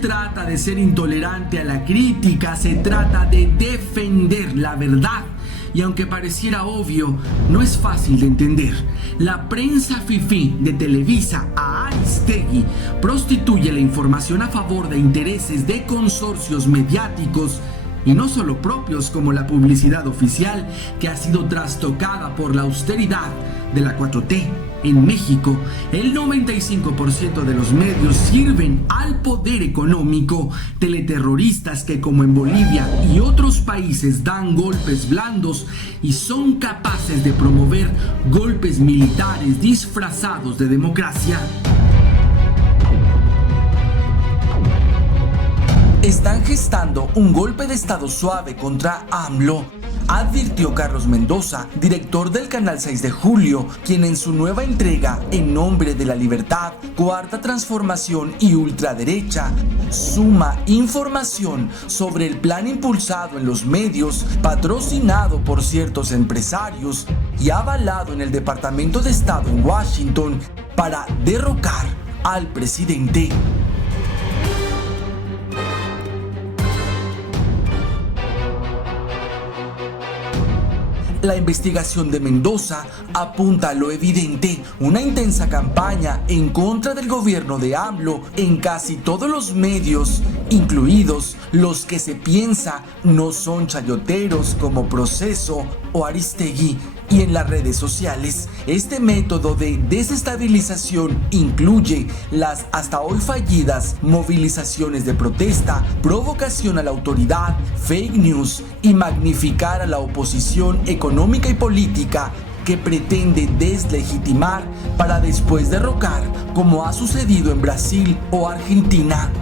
trata de ser intolerante a la crítica, se trata de defender la verdad. Y aunque pareciera obvio, no es fácil de entender. La prensa fifí de Televisa a Aristegui prostituye la información a favor de intereses de consorcios mediáticos y no solo propios como la publicidad oficial que ha sido trastocada por la austeridad de la 4T. En México, el 95% de los medios sirven al poder económico, teleterroristas que como en Bolivia y otros países dan golpes blandos y son capaces de promover golpes militares disfrazados de democracia. Están gestando un golpe de estado suave contra AMLO, advirtió Carlos Mendoza, director del canal 6 de Julio, quien en su nueva entrega En Nombre de la Libertad, Cuarta Transformación y Ultraderecha, suma información sobre el plan impulsado en los medios, patrocinado por ciertos empresarios y avalado en el Departamento de Estado en Washington para derrocar al presidente. La investigación de Mendoza apunta a lo evidente, una intensa campaña en contra del gobierno de AMLO en casi todos los medios, incluidos los que se piensa no son chayoteros como Proceso o Aristegui. Y en las redes sociales, este método de desestabilización incluye las hasta hoy fallidas movilizaciones de protesta, provocación a la autoridad, fake news y magnificar a la oposición económica y política que pretende deslegitimar para después derrocar, como ha sucedido en Brasil o Argentina.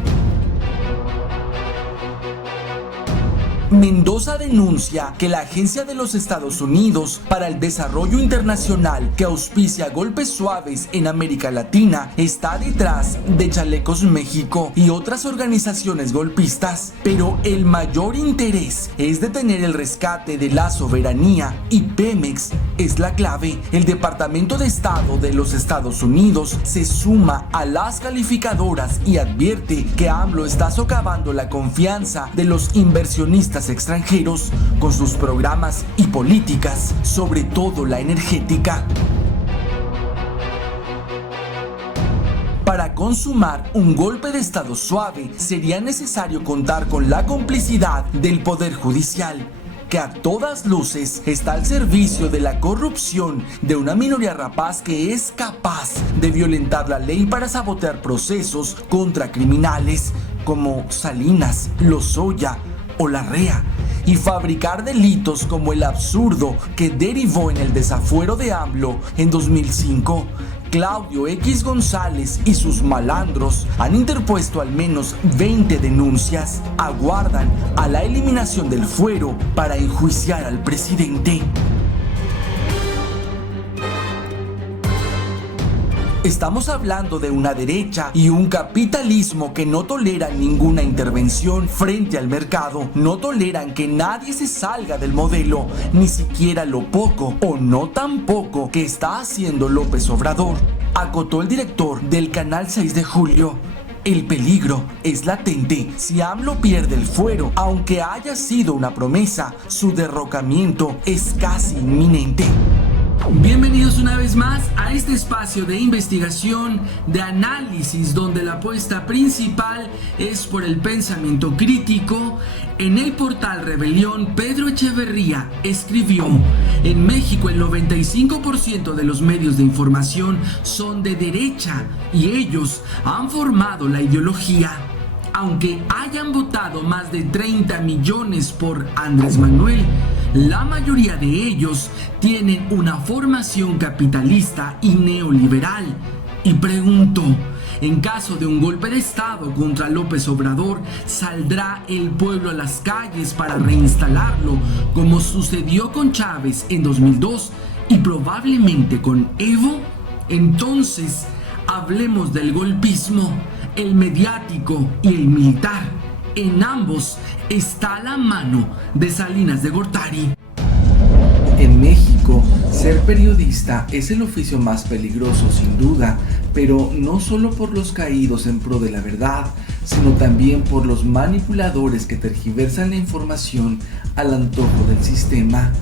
Mendoza denuncia que la Agencia de los Estados Unidos para el Desarrollo Internacional, que auspicia golpes suaves en América Latina, está detrás de Chalecos México y otras organizaciones golpistas, pero el mayor interés es detener el rescate de la soberanía y Pemex es la clave. El Departamento de Estado de los Estados Unidos se suma a las calificadoras y advierte que AMLO está socavando la confianza de los inversionistas extranjeros con sus programas y políticas, sobre todo la energética. Para consumar un golpe de estado suave sería necesario contar con la complicidad del Poder Judicial, que a todas luces está al servicio de la corrupción de una minoría rapaz que es capaz de violentar la ley para sabotear procesos contra criminales como Salinas, Lozoya o Larrea, y fabricar delitos como el absurdo que derivó en el desafuero de AMLO en 2005. Claudio X González y sus malandros han interpuesto al menos 20 denuncias. Aguardan a la eliminación del fuero para enjuiciar al presidente. Estamos hablando de una derecha y un capitalismo que no toleran ninguna intervención frente al mercado, no toleran que nadie se salga del modelo, ni siquiera lo poco o no tan poco que está haciendo López Obrador, acotó el director del canal 6 de Julio. El peligro es latente. Si AMLO pierde el fuero, aunque haya sido una promesa, su derrocamiento es casi inminente. Bienvenidos una vez más a este espacio de investigación, de análisis, donde la apuesta principal es por el pensamiento crítico. En el portal Rebelión, Pedro Echeverría escribió: en México el 95% de los medios de información son de derecha y ellos han formado la ideología. Aunque hayan votado más de 30 millones por Andrés Manuel, la mayoría de ellos tienen una formación capitalista y neoliberal. Y pregunto, en caso de un golpe de estado contra López Obrador, ¿saldrá el pueblo a las calles para reinstalarlo, como sucedió con Chávez en 2002 y probablemente con Evo? Entonces, hablemos del golpismo, el mediático y el militar. En ambos está la mano de Salinas de Gortari. En México, ser periodista es el oficio más peligroso sin duda, pero no solo por los caídos en pro de la verdad, sino también por los manipuladores que tergiversan la información al antojo del sistema.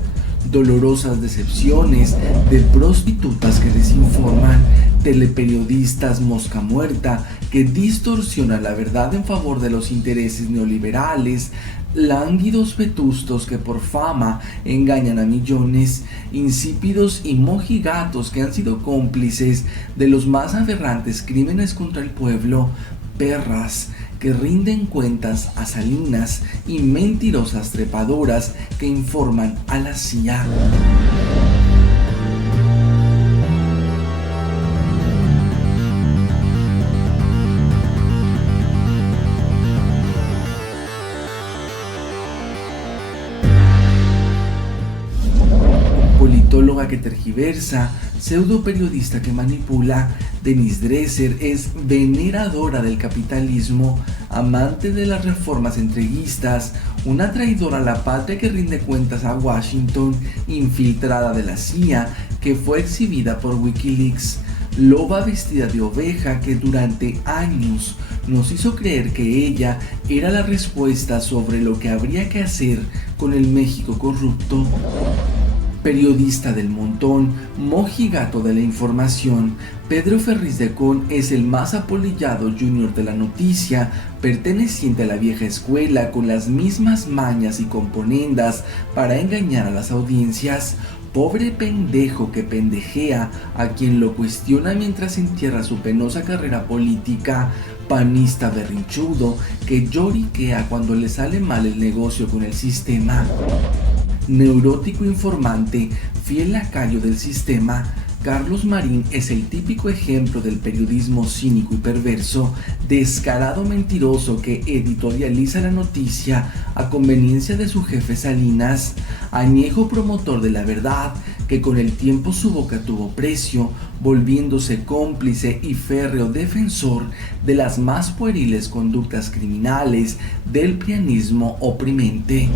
Dolorosas decepciones de prostitutas que desinforman, teleperiodistas mosca muerta que distorsionan la verdad en favor de los intereses neoliberales, lánguidos vetustos que por fama engañan a millones, insípidos y mojigatos que han sido cómplices de los más aberrantes crímenes contra el pueblo, perras que rinden cuentas a Salinas y mentirosas trepadoras que informan a la CIA. Politóloga que tergiversa, pseudo periodista que manipula, Denise Dresser es veneradora del capitalismo, amante de las reformas entreguistas, una traidora a la patria que rinde cuentas a Washington, infiltrada de la CIA que fue exhibida por Wikileaks, loba vestida de oveja que durante años nos hizo creer que ella era la respuesta sobre lo que habría que hacer con el México corrupto. Periodista del montón, mojigato de la información, Pedro Ferriz de Con es el más apolillado junior de la noticia, perteneciente a la vieja escuela con las mismas mañas y componendas para engañar a las audiencias. Pobre pendejo que pendejea a quien lo cuestiona mientras entierra su penosa carrera política. Panista berrinchudo que lloriquea cuando le sale mal el negocio con el sistema. Neurótico informante, fiel lacayo del sistema, Carlos Marín es el típico ejemplo del periodismo cínico y perverso, descarado mentiroso que editorializa la noticia a conveniencia de su jefe Salinas, añejo promotor de la verdad que con el tiempo su boca tuvo precio, volviéndose cómplice y férreo defensor de las más pueriles conductas criminales del prianismo oprimente.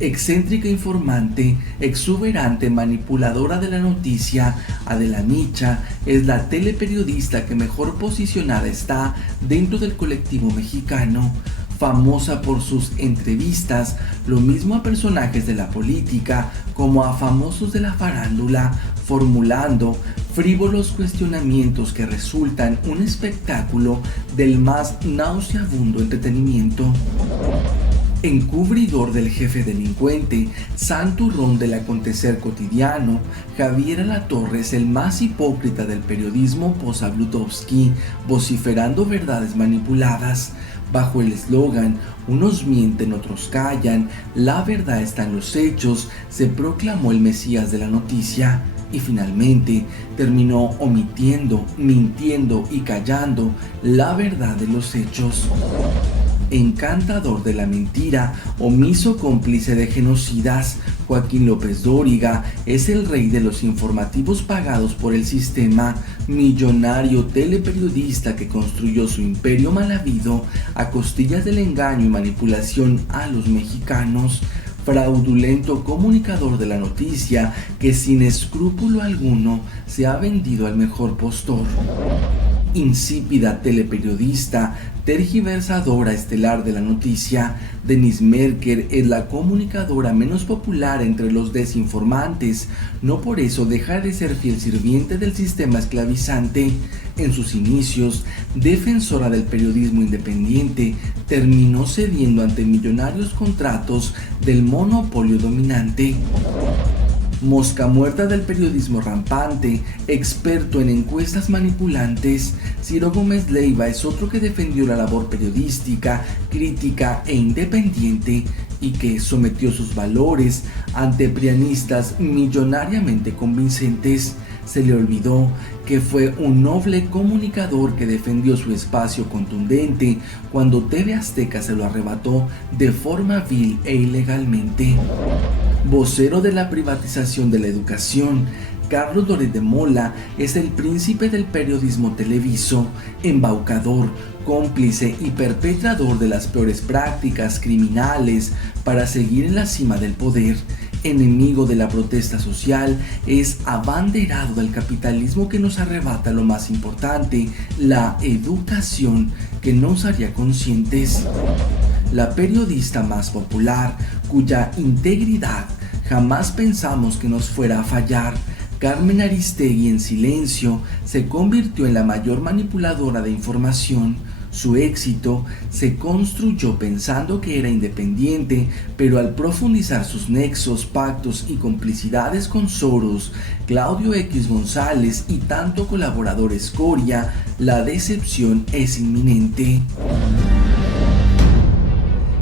Excéntrica informante, exuberante manipuladora de la noticia, Adela Micha es la teleperiodista que mejor posicionada está dentro del colectivo mexicano, famosa por sus entrevistas, lo mismo a personajes de la política como a famosos de la farándula, formulando frívolos cuestionamientos que resultan un espectáculo del más nauseabundo entretenimiento. Encubridor del jefe delincuente, santurrón del acontecer cotidiano, Javier Alatorre es el más hipócrita del periodismo post-Abludovsky, vociferando verdades manipuladas. Bajo el eslogan "unos mienten, otros callan, la verdad está en los hechos", se proclamó el mesías de la noticia. Y finalmente terminó omitiendo, mintiendo y callando la verdad de los hechos. Encantador de la mentira, omiso cómplice de genocidas, Joaquín López Dóriga es el rey de los informativos pagados por el sistema, millonario teleperiodista que construyó su imperio mal habido a costillas del engaño y manipulación a los mexicanos. Fraudulento comunicador de la noticia que sin escrúpulo alguno se ha vendido al mejor postor. Insípida teleperiodista, tergiversadora estelar de la noticia, Denise Merker es la comunicadora menos popular entre los desinformantes, no por eso deja de ser fiel sirviente del sistema esclavizante. En sus inicios, defensora del periodismo independiente, terminó cediendo ante millonarios contratos del monopolio dominante. Mosca muerta del periodismo rampante, experto en encuestas manipulantes, Ciro Gómez Leiva es otro que defendió la labor periodística, crítica e independiente y que sometió sus valores ante prianistas millonariamente convincentes. Se le olvidó que fue un noble comunicador que defendió su espacio contundente cuando TV Azteca se lo arrebató de forma vil e ilegalmente. Vocero de la privatización de la educación, Carlos Loret de Mola es el príncipe del periodismo televiso, embaucador, cómplice y perpetrador de las peores prácticas criminales para seguir en la cima del poder. enemigo de la protesta social, es abanderado del capitalismo que nos arrebata lo más importante, la educación, que nos haría conscientes. La periodista más popular, cuya integridad jamás pensamos que nos fuera a fallar, Carmen Aristegui, en silencio, se convirtió en la mayor manipuladora de información. Su éxito se construyó pensando que era independiente, pero al profundizar sus nexos, pactos y complicidades con Soros, Claudio X González y tanto colaborador escoria, la decepción es inminente.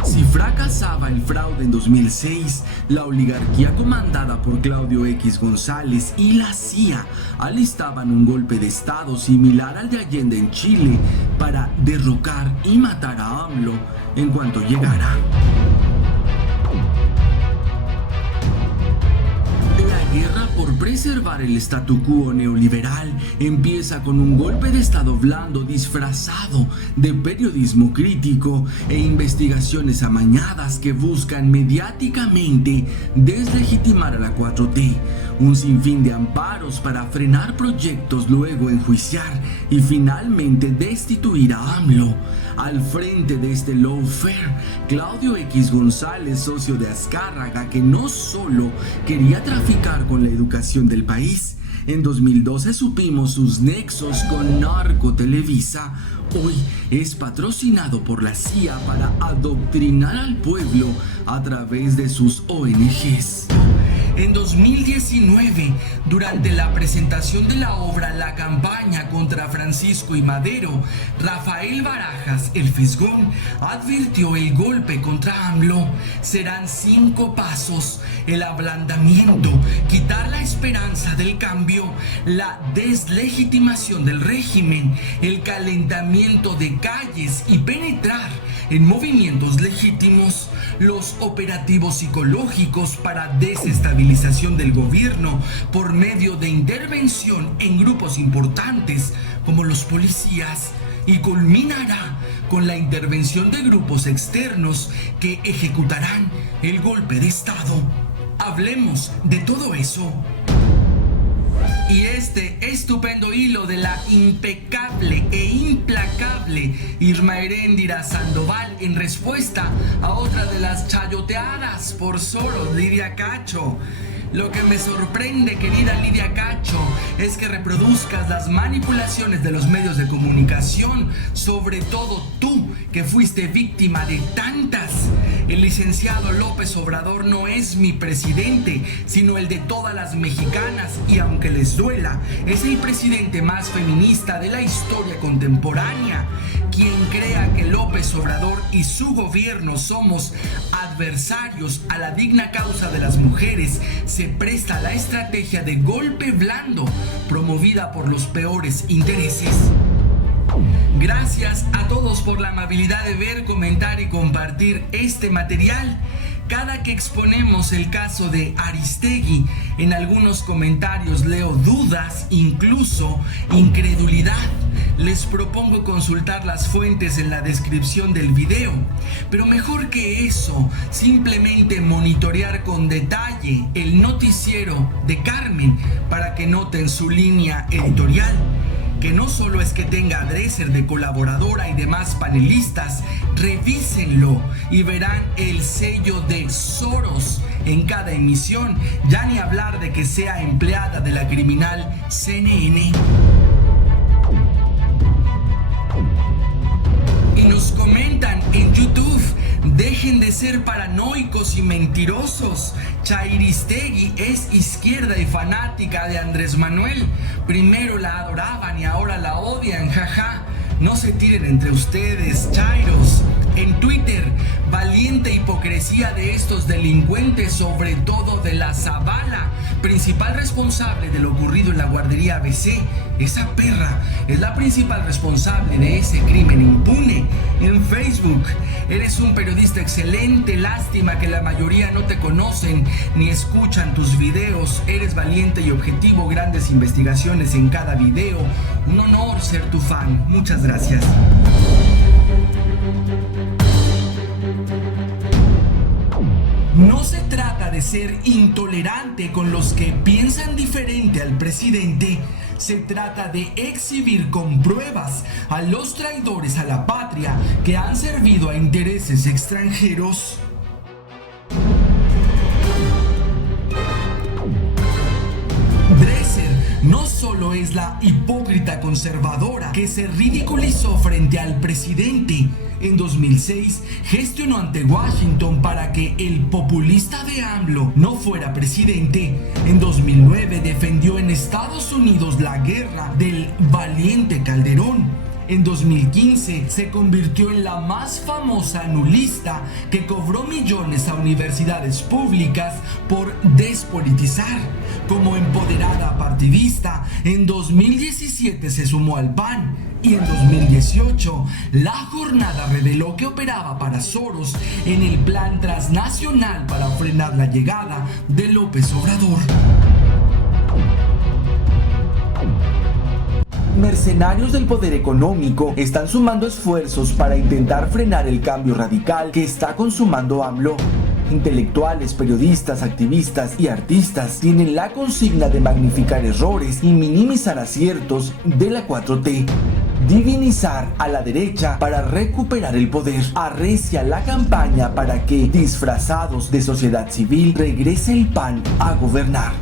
Si fracasaba el fraude en 2006, la oligarquía comandada por Claudio X González y la CIA alistaban un golpe de estado similar al de Allende en Chile para derrocar y matar a AMLO en cuanto llegara. La guerra por preservar el statu quo neoliberal empieza con un golpe de estado blando disfrazado de periodismo crítico e investigaciones amañadas que buscan mediáticamente deslegitimar a la 4T, un sinfín de amparos para frenar proyectos, luego enjuiciar y finalmente destituir a AMLO. Al frente de este lawfare, Claudio X González, socio de Azcárraga, que no solo quería traficar con la educación del país. En 2012 supimos sus nexos con Narco Televisa. Hoy es patrocinado por la CIA para adoctrinar al pueblo a través de sus ONGs. En 2019, durante la presentación de la obra La campaña contra Francisco I. Madero, Rafael Barajas, el Fisgón, advirtió: el golpe contra AMLO serán 5 pasos: el ablandamiento, quitar la esperanza del cambio, la deslegitimación del régimen, el calentamiento de calles y penetrar en movimientos legítimos, los operativos psicológicos para desestabilización del gobierno por medio de intervención en grupos importantes como los policías, y culminará con la intervención de grupos externos que ejecutarán el golpe de estado. Hablemos de todo eso. Y este estupendo hilo de la impecable e implacable Irma Heréndira Sandoval en respuesta a otra de las chayoteadas por Soros, Lidia Cacho. Lo que me sorprende, querida Lidia Cacho, es que reproduzcas las manipulaciones de los medios de comunicación, sobre todo tú, que fuiste víctima de tantas. El licenciado López Obrador no es mi presidente, sino el de todas las mexicanas, y aunque les duela, es el presidente más feminista de la historia contemporánea. Quien crea que López Obrador y su gobierno somos adversarios a la digna causa de las mujeres se presta a la estrategia de golpe blando promovida por los peores intereses. Gracias a todos por la amabilidad de ver, comentar y compartir este material. Cada que exponemos el caso de Aristegui, en algunos comentarios leo dudas, incluso incredulidad. Les propongo consultar las fuentes en la descripción del video, pero mejor que eso, simplemente monitorear con detalle el noticiero de Carmen para que noten su línea editorial, que no solo es que tenga Dresser de colaboradora y demás panelistas, revísenlo y verán el sello de Soros en cada emisión, ya ni hablar de que sea empleada de la criminal CNN. Y nos comentan en YouTube: dejen de ser paranoicos y mentirosos. Chairistegui es izquierda y fanática de Andrés Manuel. Primero la adoraban y ahora la odian, jaja. No se tiren entre ustedes, chairos. En Twitter, valiente hipocresía de estos delincuentes, sobre todo de la Zavala, principal responsable de lo ocurrido en la guardería ABC. Esa perra es la principal responsable de ese crimen impune. En Facebook, eres un periodista excelente, lástima que la mayoría no te conocen ni escuchan tus videos. Eres valiente y objetivo, grandes investigaciones en cada video. Un honor ser tu fan. Muchas gracias. No se trata de ser intolerante con los que piensan diferente al presidente. Se trata de exhibir con pruebas a los traidores a la patria que han servido a intereses extranjeros. Dresser no solo es la hipócrita conservadora que se ridiculizó frente al presidente. En 2006 gestionó ante Washington para que el populista de AMLO no fuera presidente. En 2009 defendió en Estados Unidos la guerra del valiente Calderón. En 2015 se convirtió en la más famosa anulista que cobró millones a universidades públicas por despolitizar. Como empoderada partidista, en 2017 se sumó al PAN y en 2018 La Jornada reveló que operaba para Soros en el plan transnacional para frenar la llegada de López Obrador. Mercenarios del poder económico están sumando esfuerzos para intentar frenar el cambio radical que está consumando AMLO. Intelectuales, periodistas, activistas y artistas tienen la consigna de magnificar errores y minimizar aciertos de la 4T. Divinizar a la derecha para recuperar el poder. Arrecia la campaña para que, disfrazados de sociedad civil, regrese el PAN a gobernar.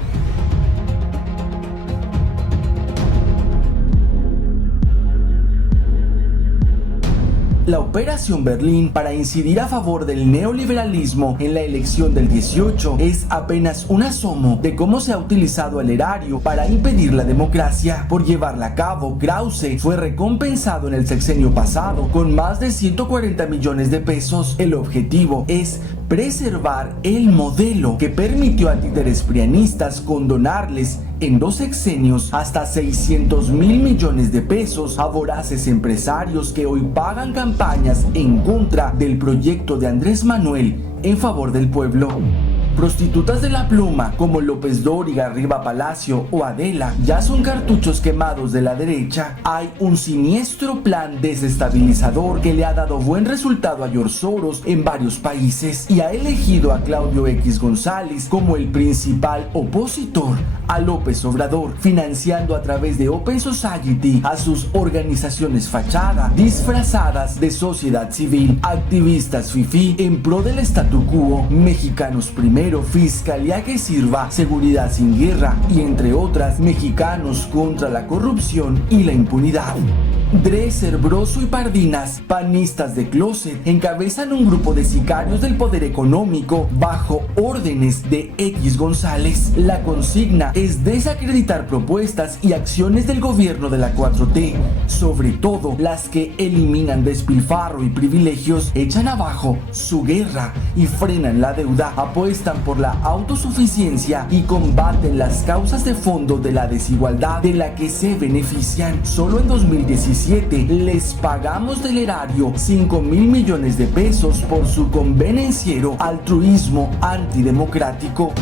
La Operación Berlín para incidir a favor del neoliberalismo en la elección del 18 es apenas un asomo de cómo se ha utilizado el erario para impedir la democracia. Por llevarla a cabo, Krause fue recompensado en el sexenio pasado con más de 140 millones de pesos. El objetivo es preservar el modelo que permitió a títeres prianistas condonarles en 2 sexenios hasta 600 mil millones de pesos a voraces empresarios que hoy pagan campañas en contra del proyecto de Andrés Manuel en favor del pueblo. Prostitutas de la pluma como López Dóriga, Riva Palacio o Adela ya son cartuchos quemados de la derecha. Hay un siniestro plan desestabilizador que le ha dado buen resultado a George Soros en varios países y ha elegido a Claudio X González como el principal opositor a López Obrador, financiando a través de Open Society a sus organizaciones fachada disfrazadas de sociedad civil, activistas fifí en pro del statu quo, Mexicanos Primero, Fiscalía que Sirva, Seguridad sin Guerra y entre otras, Mexicanos contra la Corrupción y la Impunidad. Dresser, Broso y Pardinas, panistas de closet, encabezan un grupo de sicarios del poder económico bajo órdenes de X González. La consigna es desacreditar propuestas y acciones del gobierno de la 4T, sobre todo las que eliminan despilfarro y privilegios, echan abajo su guerra y frenan la deuda, apuestan por la autosuficiencia y combaten las causas de fondo de la desigualdad de la que se benefician. Solo en 2017 les pagamos del erario 5 mil millones de pesos por su convenenciero altruismo antidemocrático.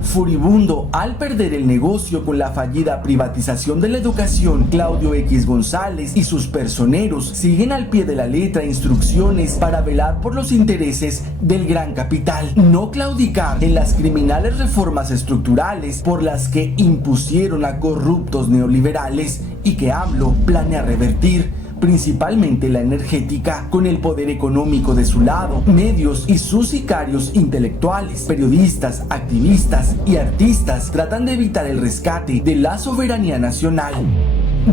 Furibundo al perder el negocio con la fallida privatización de la educación, Claudio X González y sus personeros siguen al pie de la letra instrucciones para velar por los intereses del gran capital, no claudicar en las criminales reformas estructurales por las que impusieron a corruptos neoliberales y que AMLO planea revertir, principalmente la energética. Con el poder económico de su lado, medios y sus sicarios intelectuales, periodistas, activistas y artistas tratan de evitar el rescate de la soberanía nacional.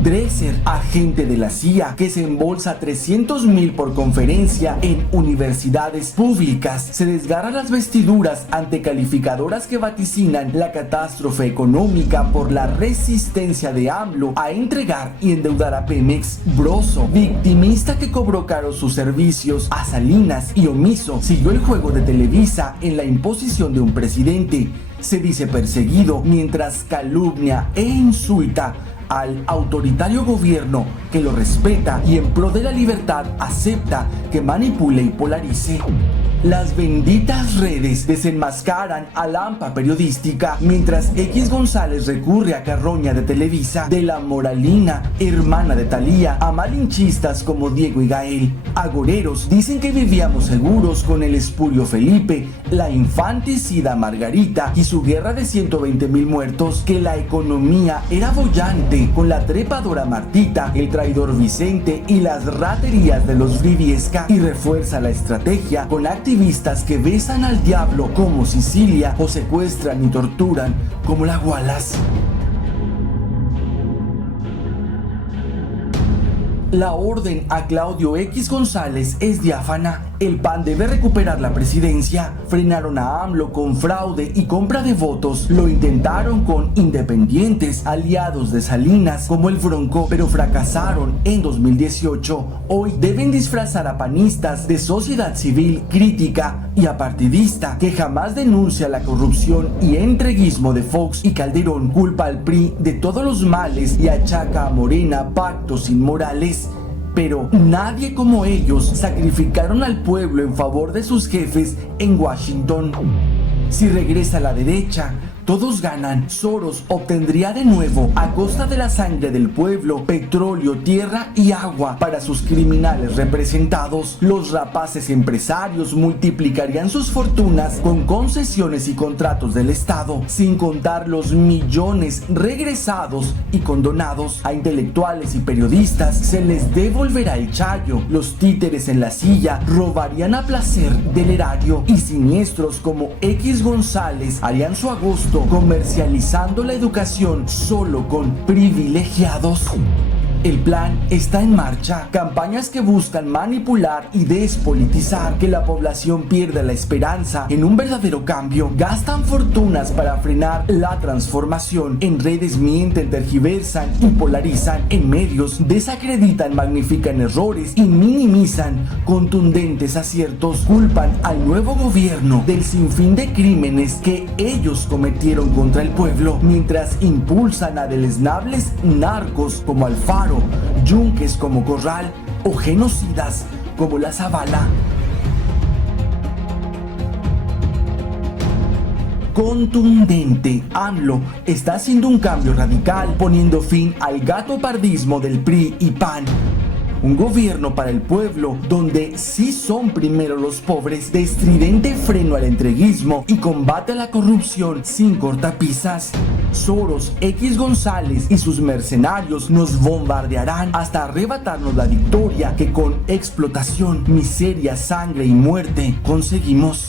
Dresser, agente de la CIA que se embolsa 300,000 por conferencia en universidades públicas, se desgarra las vestiduras ante calificadoras que vaticinan la catástrofe económica por la resistencia de AMLO a entregar y endeudar a Pemex. Broso, victimista que cobró caro sus servicios a Salinas y omiso, siguió el juego de Televisa en la imposición de un presidente. Se dice perseguido mientras calumnia e insulta al autoritario gobierno que lo respeta y en pro de la libertad acepta que manipule y polarice. Las benditas redes desenmascaran a Lampa Periodística, mientras X González recurre a carroña de Televisa, de la Moralina, hermana de Thalía, a malinchistas como Diego y Gael. Agoreros dicen que vivíamos seguros con el espurio Felipe, la infanticida Margarita y su guerra de 120,000 muertos, que la economía era bollante con la trepadora Martita, el traidor Vicente y las raterías de los Briviesca, y refuerza la estrategia con activistas que besan al diablo como Sicilia o secuestran y torturan como la Wallace. La orden a Claudio X González es diáfana. El PAN debe recuperar la presidencia. Frenaron a AMLO con fraude y compra de votos. Lo intentaron con independientes, aliados de Salinas como el Bronco, pero fracasaron en 2018. Hoy deben disfrazar a panistas de sociedad civil crítica y apartidista que jamás denuncia la corrupción y entreguismo de Fox y Calderón. Culpa al PRI de todos los males y achaca a Morena pactos inmorales. Pero nadie como ellos sacrificaron al pueblo en favor de sus jefes en Washington. Si regresa a la derecha, todos ganan. Soros obtendría de nuevo, a costa de la sangre del pueblo, petróleo, tierra y agua para sus criminales representados. Los rapaces empresarios multiplicarían sus fortunas con concesiones y contratos del Estado, sin contar los millones regresados y condonados. A intelectuales y periodistas se les devolverá el chayo. Los títeres en la silla robarían a placer del erario, y siniestros como X González harían su agosto comercializando la educación solo con privilegiados. El plan está en marcha. Campañas que buscan manipular y despolitizar, que la población pierda la esperanza en un verdadero cambio. Gastan fortunas para frenar la transformación. En redes mienten, tergiversan y polarizan. En medios desacreditan, magnifican errores y minimizan contundentes aciertos. Culpan al nuevo gobierno del sinfín de crímenes que ellos cometieron contra el pueblo, mientras impulsan a deleznables narcos como Alfaro, yunques como Corral o genocidas como la Zavala. Contundente, AMLO está haciendo un cambio radical, poniendo fin al gatopardismo del PRI y PAN. Un gobierno para el pueblo, donde sí son primero los pobres, de estridente freno al entreguismo y combate a la corrupción sin cortapisas. Soros, X González y sus mercenarios nos bombardearán hasta arrebatarnos la victoria que con explotación, miseria, sangre y muerte conseguimos.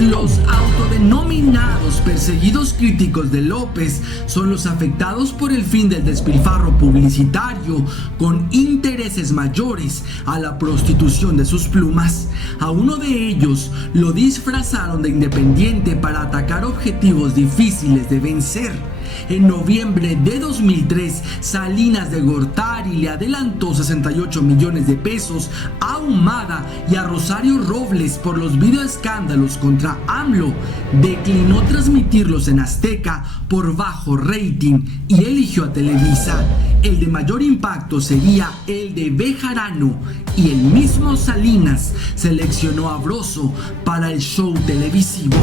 Los autodenominados perseguidos críticos de López son los afectados por el fin del despilfarro publicitario, con intereses mayores a la prostitución de sus plumas. A uno de ellos lo disfrazaron de independiente para atacar objetivos difíciles de vencer. En noviembre de 2003, Salinas de Gortari le adelantó 68 millones de pesos a Ahumada y a Rosario Robles por los videoescándalos contra AMLO. Declinó transmitirlos en Azteca por bajo rating y eligió a Televisa. El de mayor impacto sería el de Bejarano, y el mismo Salinas seleccionó a Broso para el show televisivo.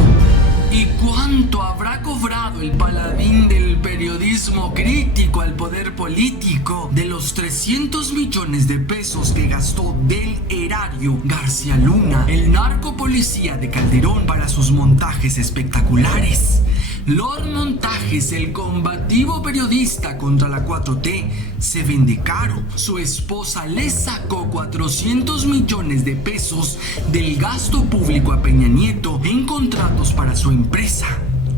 ¿Y cuánto habrá cobrado el paladín del periodismo crítico al poder político de los 300 millones de pesos que gastó del erario García Luna, el narco policía de Calderón, para sus montajes espectaculares? Los montajes, el combativo periodista contra la 4T se vende caro. Su esposa le sacó 400 millones de pesos del gasto público a Peña Nieto en contratos para su empresa.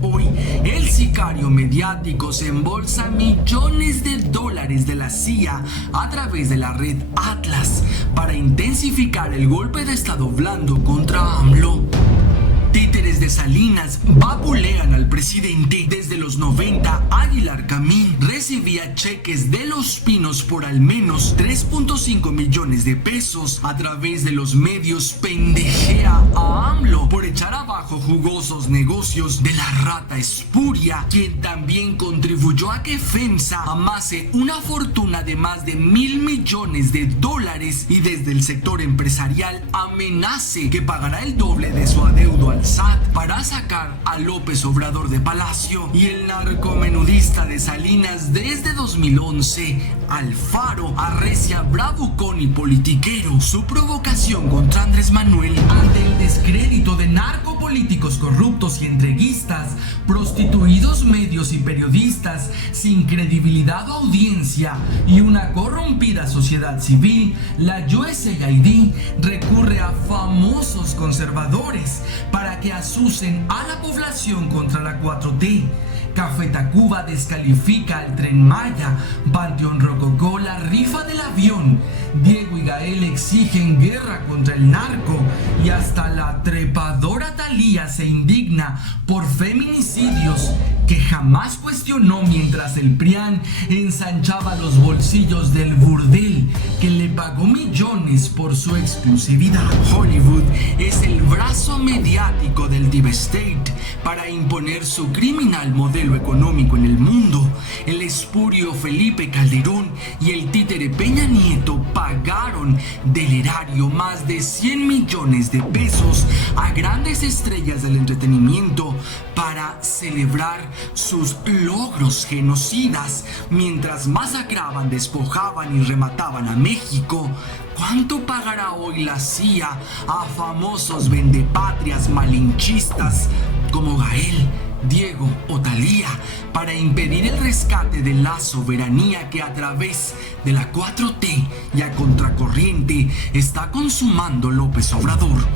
Hoy, el sicario mediático se embolsa millones de dólares de la CIA a través de la red Atlas para intensificar el golpe de estado blando contra AMLO. títeres de Salinas vapulean al presidente. Desde los 90, Aguilar Camín recibía cheques de Los Pinos por al menos 3.5 millones de pesos. A través de los medios pendejea a AMLO por echar abajo jugosos negocios de la rata espuria, quien también contribuyó a que FEMSA amase una fortuna de más de $1.000 millones y desde el sector empresarial amenace que pagará el doble de su adeudo al SAT para sacar a López Obrador de Palacio. Y el narcomenudista de Salinas desde 2011, Alfaro, arrecia bravucón y politiquero. Su provocación contra Andrés Manuel ante el descrédito de narcopolíticos corruptos y entreguistas, prostituidos medios y periodistas sin credibilidad o audiencia y una corrompida sociedad civil, la USAID recurre a famosos conservadores para que asusen a la población contra la 4T. Café Tacuba descalifica al Tren Maya, Panteón Rococó la rifa del avión, Diego y Gael exigen guerra contra el narco y hasta la trepadora Thalía se indigna por feminicidios que jamás cuestionó mientras el PRIAN ensanchaba los bolsillos del burdel que le pagó millones por su exclusividad. Hollywood es el brazo mediático del Deep State para imponer su criminal modelo económico en el mundo. El espurio Felipe Calderón y el títere Peña Nieto pagaron del erario más de 100 millones de pesos a grandes estrellas del entretenimiento para celebrar sus logros genocidas, mientras masacraban, despojaban y remataban a México. ¿Cuánto pagará hoy la CIA a famosos vendepatrias malinchistas como Gael, Diego o Thalía para impedir el rescate de la soberanía que a través de la 4T y a contracorriente está consumando López Obrador?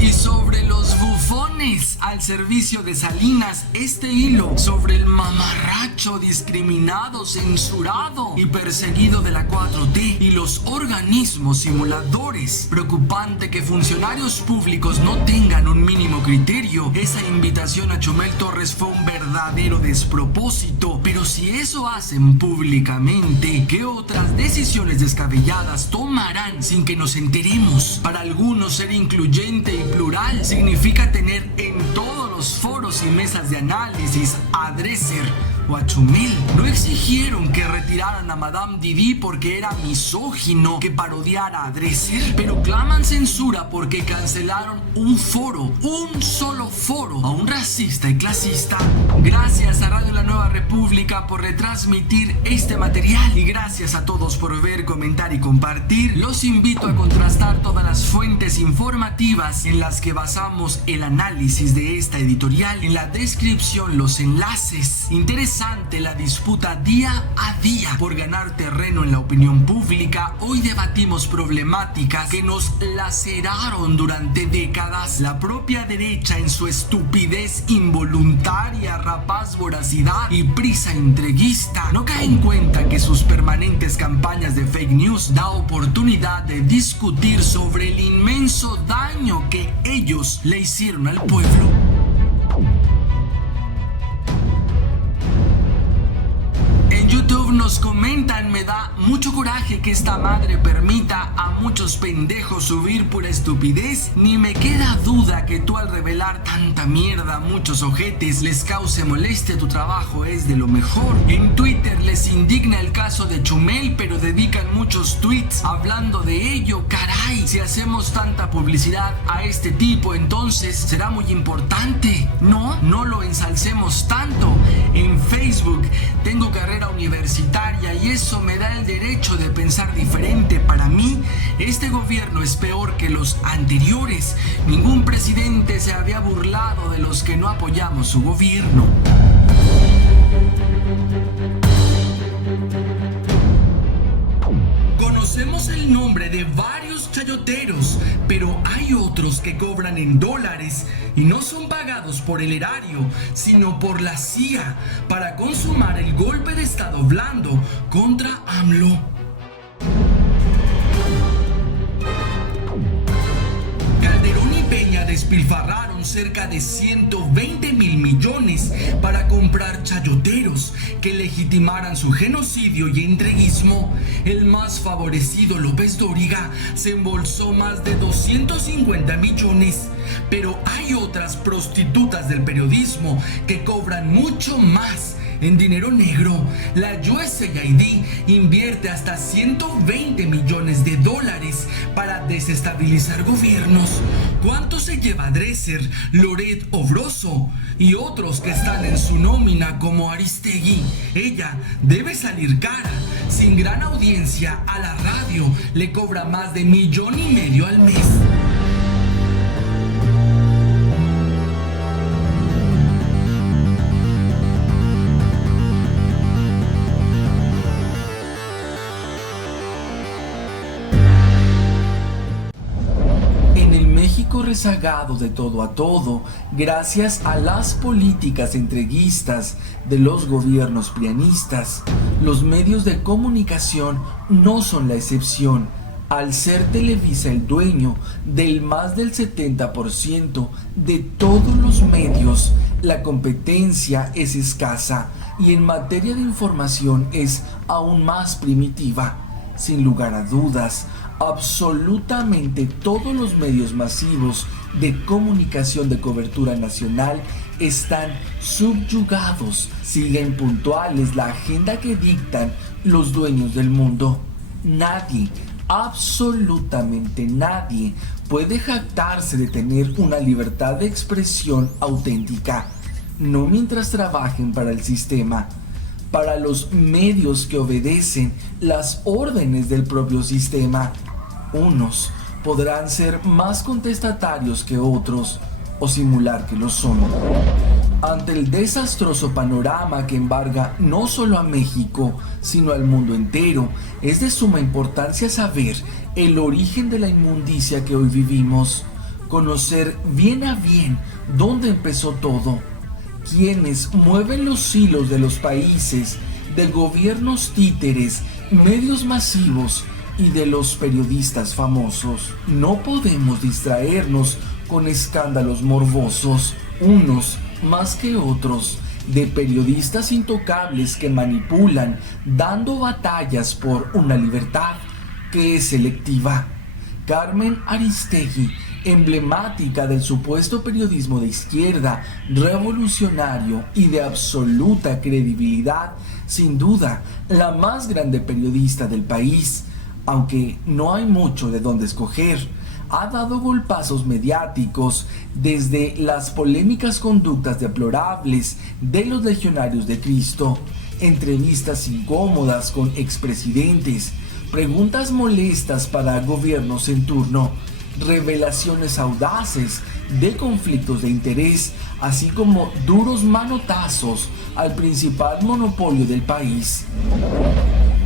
Y sobre los bufones al servicio de Salinas, este hilo sobre el mamarracho discriminado, censurado y perseguido de la 4T y los organismos simuladores. Preocupante que funcionarios públicos no tengan un mínimo criterio. Esa invitación a Chumel Torres fue un verdadero despropósito, pero si eso hacen públicamente, ¿qué otras decisiones descabelladas tomarán sin que nos enteremos? Para algunos, ser incluyente y plural significa tener en todos los foros y mesas de análisis a Dresser o a Chumel. No exigieron que retiraran a Madame Didi porque era misógino que parodiara a Dresser, pero claman censura porque cancelaron un foro, un solo foro, a un racista y clasista. Gracias a Radio La Nueva República por retransmitir este material y gracias a todos por ver, comentar y compartir. Los invito a contrastar todas las fuentes informativas en las que basamos el análisis de esta editorial. En la descripción los enlaces. Interesante la disputa día a día por ganar terreno en la opinión pública. Hoy debatimos problemáticas que nos laceraron durante décadas. La propia derecha, en su estupidez involuntaria, rapaz voracidad y prisa entreguista, no cae en cuenta que sus permanentes campañas de fake news da oportunidad de discutir sobre el inmenso daño que ellos le hicieron al pueblo. En YouTube nos comentan: me da mucho coraje que esta madre permita a muchos pendejos subir pura estupidez. Ni me queda duda que tú, al revelar tanta mierda a muchos ojetes, les cause molestia. Tu trabajo es de lo mejor. En Twitter les indigna el caso de Chumel, pero dedican muchos tweets hablando de ello. Caray, si hacemos tanta publicidad a este tipo, entonces será muy importante. No lo ensalcemos tanto. En Facebook tengo carrera universitaria y eso me da el derecho de pensar diferente. Para mí, este gobierno es peor que los anteriores. Ningún presidente se había burlado de los que no apoyamos su gobierno. Conocemos el nombre de varios chayoteros, pero hay otros que cobran en dólares y no son pagados por el erario, sino por la CIA para consumar el golpe de estado blando contra AMLO. Calderón y Peña despilfarraron cerca de 120.000 millones para comprar chayoteros que legitimaran su genocidio y entreguismo. El más favorecido, López Dóriga, se embolsó más de 250 millones. Pero hay otras prostitutas del periodismo que cobran mucho más. En dinero negro, la USAID invierte hasta 120 millones de dólares para desestabilizar gobiernos. ¿Cuánto se lleva Dresser, Loret o Broso? Y otros que están en su nómina como Aristegui. Ella debe salir cara. Sin gran audiencia, a la radio le cobra más de 1,5 millones al mes. México rezagado de todo a todo, gracias a las políticas entreguistas de los gobiernos prianistas, los medios de comunicación no son la excepción. Al ser Televisa el dueño del más del 70% de todos los medios, la competencia es escasa y en materia de información es aún más primitiva. Sin lugar a dudas, absolutamente todos los medios masivos de comunicación de cobertura nacional están subyugados, siguen puntuales la agenda que dictan los dueños del mundo. Nadie, absolutamente nadie, puede jactarse de tener una libertad de expresión auténtica, no mientras trabajen para el sistema. Para los medios que obedecen las órdenes del propio sistema, unos podrán ser más contestatarios que otros o simular que lo son. Ante el desastroso panorama que embarga no solo a México, sino al mundo entero, es de suma importancia saber el origen de la inmundicia que hoy vivimos, conocer bien a bien dónde empezó todo, quienes mueven los hilos de los países, de gobiernos títeres, medios masivos y de los periodistas famosos. No podemos distraernos con escándalos morbosos, unos más que otros, de periodistas intocables que manipulan, dando batallas por una libertad que es selectiva. Carmen Aristegui, emblemática del supuesto periodismo de izquierda, revolucionario y de absoluta credibilidad, sin duda la más grande periodista del país, aunque no hay mucho de dónde escoger, ha dado golpazos mediáticos desde las polémicas conductas deplorables de los legionarios de Cristo, entrevistas incómodas con expresidentes, preguntas molestas para gobiernos en turno, revelaciones audaces de conflictos de interés, así como duros manotazos al principal monopolio del país.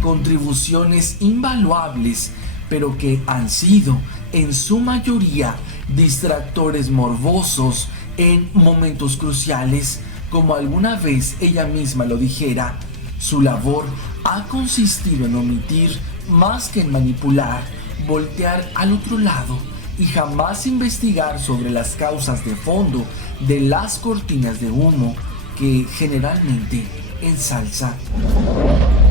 Contribuciones invaluables, pero que han sido, en su mayoría, distractores morbosos en momentos cruciales, como alguna vez ella misma lo dijera. Su labor ha consistido en omitir más que en manipular, voltear al otro lado y jamás investigar sobre las causas de fondo de las cortinas de humo que generalmente ensalza.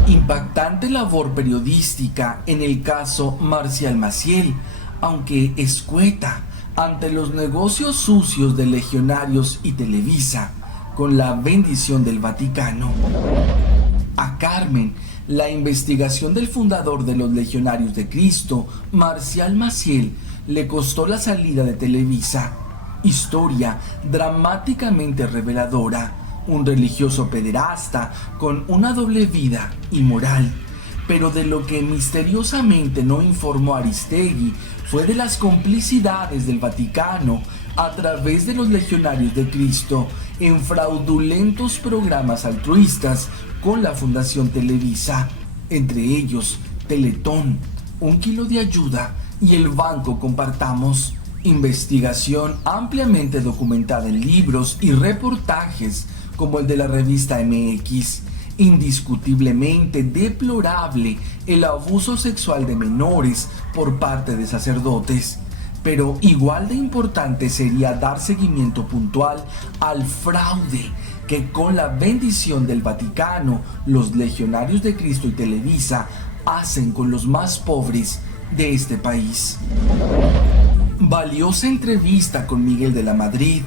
Impactante labor periodística en el caso Marcial Maciel, aunque escueta ante los negocios sucios de Legionarios y Televisa, con la bendición del Vaticano. A Carmen, la investigación del fundador de los Legionarios de Cristo, Marcial Maciel, le costó la salida de Televisa. Historia dramáticamente reveladora. Un religioso pederasta con una doble vida y moral. Pero de lo que misteriosamente no informó Aristegui fue de las complicidades del Vaticano a través de los Legionarios de Cristo en fraudulentos programas altruistas con la Fundación Televisa, entre ellos Teletón, 1 kilo de ayuda y el Banco Compartamos. Investigación ampliamente documentada en libros y reportajes como el de la revista MX. Indiscutiblemente deplorable el abuso sexual de menores por parte de sacerdotes. Pero igual de importante sería dar seguimiento puntual al fraude que con la bendición del Vaticano, los Legionarios de Cristo y Televisa hacen con los más pobres de este país. Valiosa entrevista con Miguel de la Madrid,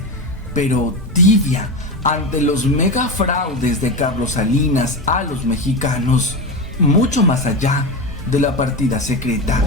pero tibia ante los mega fraudes de Carlos Salinas a los mexicanos, mucho más allá de la partida secreta.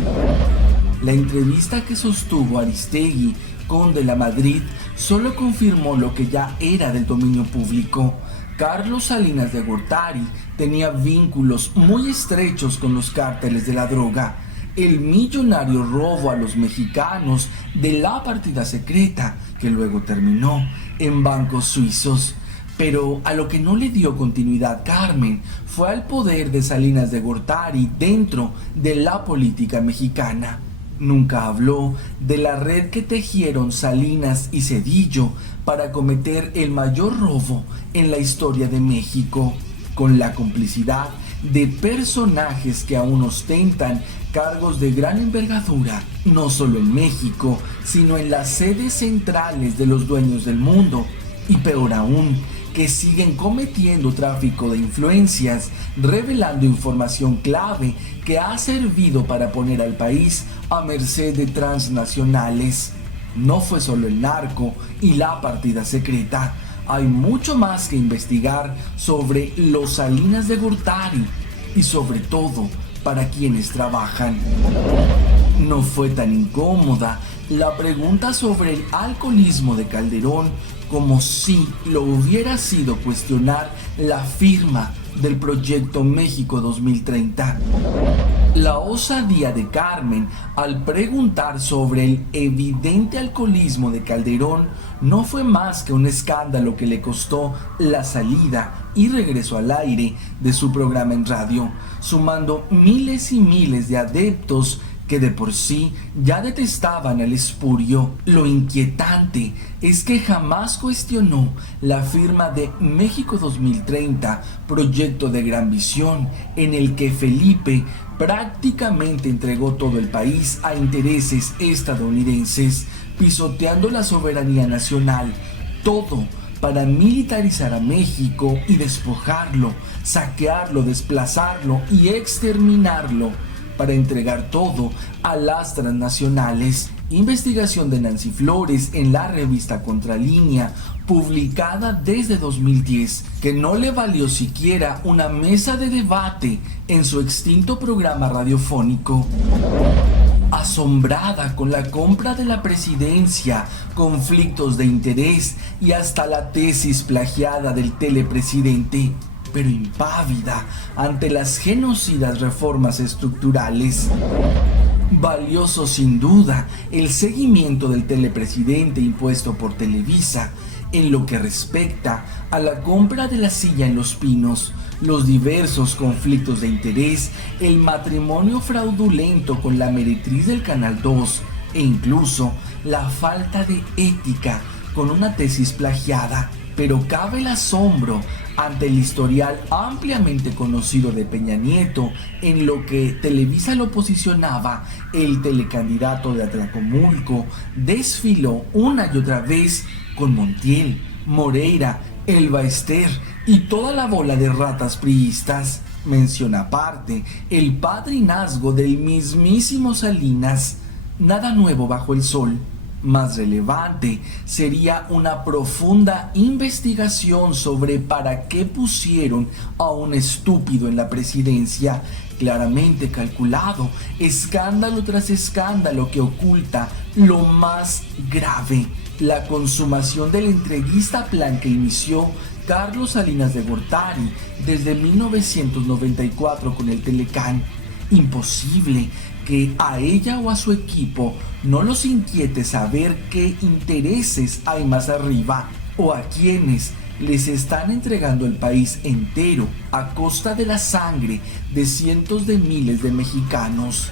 La entrevista que sostuvo Aristegui con de la Madrid solo confirmó lo que ya era del dominio público. Carlos Salinas de Gortari tenía vínculos muy estrechos con los cárteles de la droga. El millonario robo a los mexicanos de la partida secreta, que luego terminó en bancos suizos. Pero a lo que no le dio continuidad Carmen fue al poder de Salinas de Gortari dentro de la política mexicana. Nunca habló de la red que tejieron Salinas y Zedillo para cometer el mayor robo en la historia de México, con la complicidad de personajes que aún ostentan cargos de gran envergadura, no solo en México, sino en las sedes centrales de los dueños del mundo, y peor aún, que siguen cometiendo tráfico de influencias, revelando información clave que ha servido para poner al país a merced de transnacionales. No fue solo el narco y la partida secreta. Hay mucho más que investigar sobre los Salinas de Gortari y sobre todo para quienes trabajan. No fue tan incómoda la pregunta sobre el alcoholismo de Calderón como si lo hubiera sido cuestionar la firma del proyecto México 2030. La osadía de Carmen al preguntar sobre el evidente alcoholismo de Calderón no fue más que un escándalo que le costó la salida y regreso al aire de su programa en radio, sumando miles y miles de adeptos que de por sí ya detestaban al espurio. Lo inquietante es que jamás cuestionó la firma de México 2030, proyecto de gran visión en el que Felipe prácticamente entregó todo el país a intereses estadounidenses, pisoteando la soberanía nacional, todo para militarizar a México y despojarlo, saquearlo, desplazarlo y exterminarlo, para entregar todo a las transnacionales. Investigación de Nancy Flores en la revista Contralínea, publicada desde 2010, que no le valió siquiera una mesa de debate en su extinto programa radiofónico. Asombrada con la compra de la presidencia, conflictos de interés y hasta la tesis plagiada del telepresidente, pero impávida ante las genocidas reformas estructurales. Valioso sin duda el seguimiento del telepresidente impuesto por Televisa en lo que respecta a la compra de la silla en Los Pinos, los diversos conflictos de interés, el matrimonio fraudulento con la meretriz del Canal 2 e incluso la falta de ética con una tesis plagiada. Pero cabe el asombro ante el historial ampliamente conocido de Peña Nieto, en lo que Televisa lo posicionaba. El telecandidato de Atlacomulco desfiló una y otra vez con Montiel, Moreira, Elba Ester y toda la bola de ratas priistas. Menciona aparte el padrinazgo del mismísimo Salinas. Nada nuevo bajo el sol. Más relevante sería una profunda investigación sobre para qué pusieron a un estúpido en la presidencia, claramente calculado, escándalo tras escándalo que oculta lo más grave: la consumación del entreguista plan que inició Carlos Salinas de Gortari desde 1994 con el Telecán. Imposible que a ella o a su equipo no los inquiete saber qué intereses hay más arriba, o a quienes les están entregando el país entero a costa de la sangre de cientos de miles de mexicanos.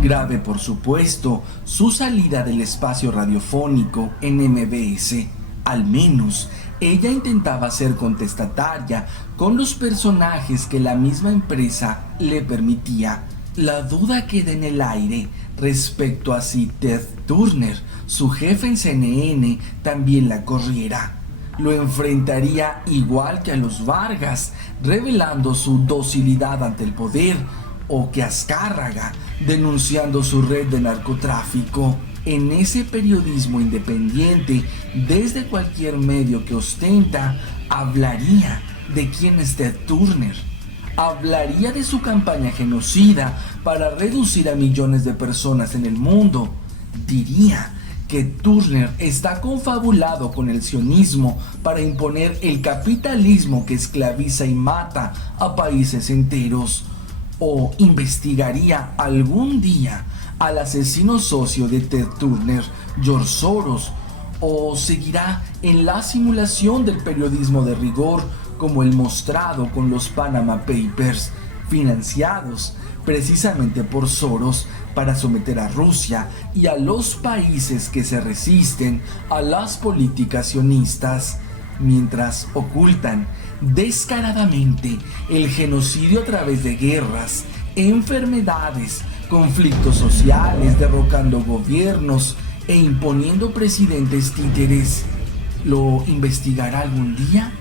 Grave, por supuesto, su salida del espacio radiofónico en MBS. Al menos ella intentaba ser contestataria con los personajes que la misma empresa le permitía. La duda queda en el aire respecto a si Ted Turner, su jefe en CNN, también la corriera. Lo enfrentaría igual que a los Vargas, revelando su docilidad ante el poder, o que Azcárraga, denunciando su red de narcotráfico. En ese periodismo independiente, desde cualquier medio que ostenta, hablaría de quién es Ted Turner. Hablaría de su campaña genocida para reducir a millones de personas en el mundo. Diría que Turner está confabulado con el sionismo para imponer el capitalismo que esclaviza y mata a países enteros. O investigaría algún día al asesino socio de Ted Turner, George Soros, o seguirá en la simulación del periodismo de rigor como el mostrado con los Panama Papers, financiados precisamente por Soros para someter a Rusia y a los países que se resisten a las políticas sionistas, mientras ocultan descaradamente el genocidio a través de guerras, enfermedades, conflictos sociales, derrocando gobiernos e imponiendo presidentes títeres. ¿Lo investigará algún día?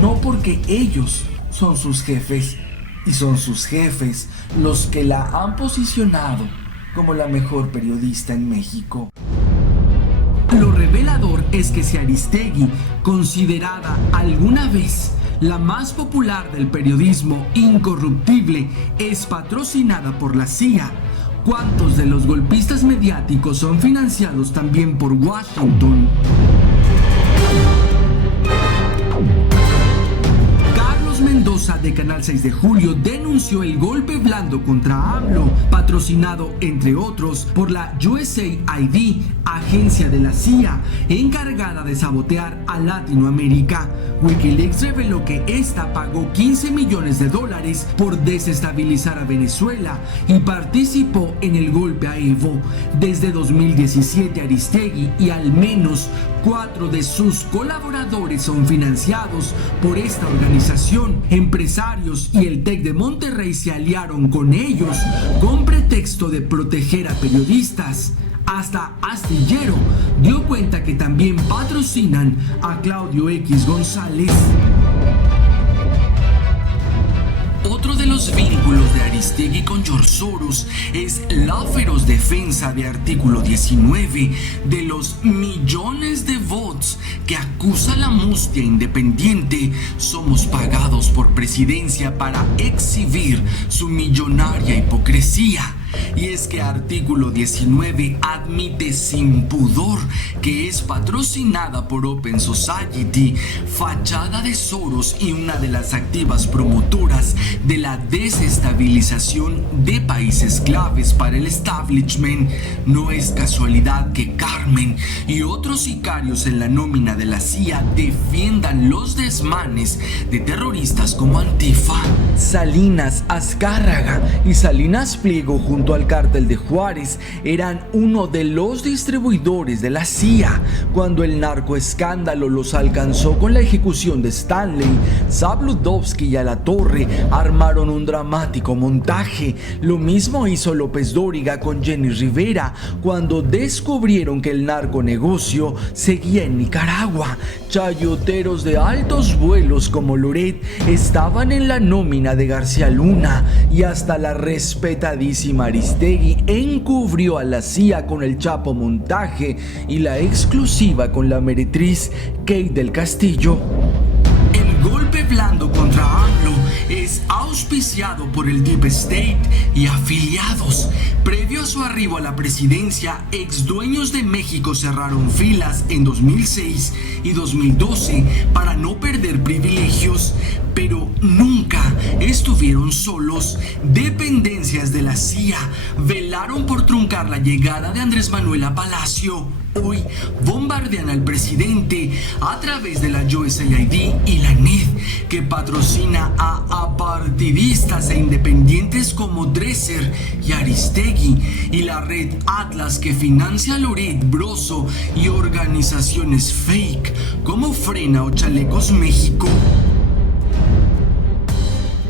No porque ellos son sus jefes, y son sus jefes los que la han posicionado como la mejor periodista en México. Lo revelador es que si Aristegui, considerada alguna vez la más popular del periodismo incorruptible, es patrocinada por la CIA, ¿cuántos de los golpistas mediáticos son financiados también por Washington? Mendoza, de Canal 6 de Julio, denunció el golpe blando contra AMLO, patrocinado entre otros por la USAID, agencia de la CIA encargada de sabotear a Latinoamérica. Wikileaks reveló que esta pagó $15 millones por desestabilizar a Venezuela y participó en el golpe a Evo. Desde 2017, Aristegui y al menos 4 de sus colaboradores son financiados por esta organización. Empresarios y el TEC de Monterrey se aliaron con ellos con pretexto de proteger a periodistas. Hasta Astillero dio cuenta que también patrocinan a Claudio X González. Otro de los vínculos de Aristegui con George Soros es la feroz defensa de Artículo 19 de los millones de bots que acusa la mustia independiente. Somos pagados por Presidencia para exhibir su millonaria hipocresía. Y es que Artículo 19 admite sin pudor que es patrocinada por Open Society, fachada de Soros y una de las activas promotoras de la desestabilización de países claves para el establishment. No es casualidad que Carmen y otros sicarios en la nómina de la CIA defiendan los desmanes de terroristas como Antifa. Salinas, Azcárraga y Salinas Pliego, junto al cártel de Juárez, eran uno de los distribuidores de la CIA. Cuando el narcoescándalo los alcanzó con la ejecución de Stanley, Zabludovsky y Alatorre armaron un dramático montaje. Lo mismo hizo López Dóriga con Jenny Rivera cuando descubrieron que el narconegocio seguía en Nicaragua. Chayoteros de altos vuelos como Loret estaban en la nómina de García Luna, y hasta la respetadísima Aristegui encubrió a la CIA con el Chapo montaje y la exclusiva con la meretriz Kate del Castillo. El golpe blando contra AMLO es auspiciado por el Deep State y afiliados. Previo a su arribo a la presidencia, exdueños de México cerraron filas en 2006 y 2012 para no perder privilegios, pero nunca estuvieron solos. Dependencias de la CIA velaron por truncar la llegada de Andrés Manuel a Palacio. Hoy bombardean al presidente a través de la USAID y la NED, que patrocina a apartidistas e independientes como Dresser y Aristegui, y la red Atlas, que financia a Loret, Broso y organizaciones fake como Frena o Chalecos México.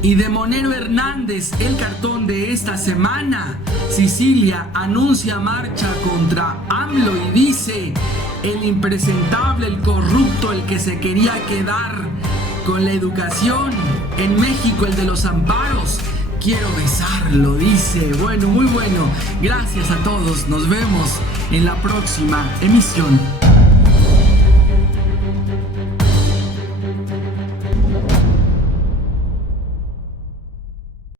Y de Monero Hernández, el cartón de esta semana. Sicilia anuncia marcha contra AMLO y dice: el impresentable, el corrupto, el que se quería quedar con la educación. En México, el de los amparos. Quiero besarlo, dice. Bueno, muy bueno. Gracias a todos. Nos vemos en la próxima emisión.